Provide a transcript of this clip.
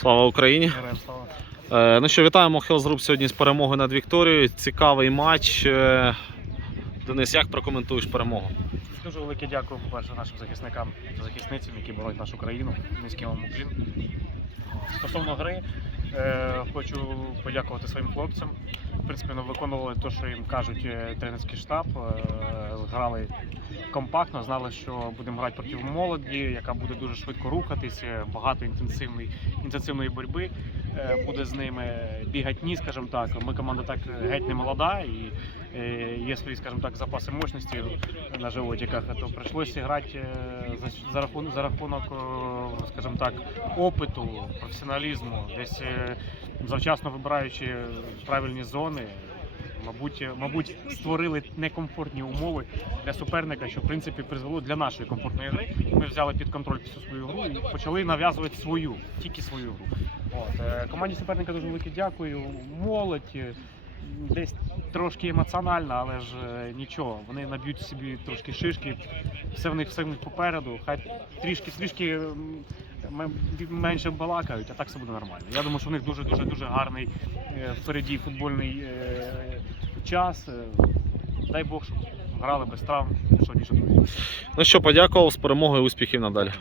Слава Україні! Слава. Е, Ну що, вітаємо Хелзруб сьогодні з перемогою над Вікторією. Цікавий матч. Е, Денис, як прокоментуєш перемогу? Дуже велике дякую, по-перше, нашим захисникам та захисницям, які боронять нашу країну. Низький вам уклін. Стосовно гри, е, хочу подякувати своїм хлопцям. Принципі, вони виконували те, що їм кажуть е, тренерський штаб. Е, грали компактно, знали, що будемо грати проти молоді, яка буде дуже швидко рухатись, е, багато інтенсивної, інтенсивної боротьби. Буде з ними бігатні, скажімо так. Ми команда так геть не молода і е, є свої, скажімо так, запаси мощності на животиках, то прийшлося грати е, за, за рахунок, за рахунок, е, скажімо так, опиту, професіоналізму, десь е, завчасно вибираючи правильні зони. Мабуть, мабуть, створили некомфортні умови для суперника, що в принципі призвело для нашої комфортної гри. Ми взяли під контроль всю свою гру і почали нав'язувати свою, тільки свою гру. От. Команді суперника дуже велике дякую. Молодь десь трошки емоціональна, але ж е, нічого. Вони наб'ють собі трошки шишки. Все в них все в них попереду. Хай трішки трішки менше балакають, а так все буде нормально. Я думаю, що в них дуже дуже дуже гарний е, впереді футбольний е, час. Дай Бог, щоб грали без травм, що ніж друге. Ну що, подякував з перемогою, успіхів надалі.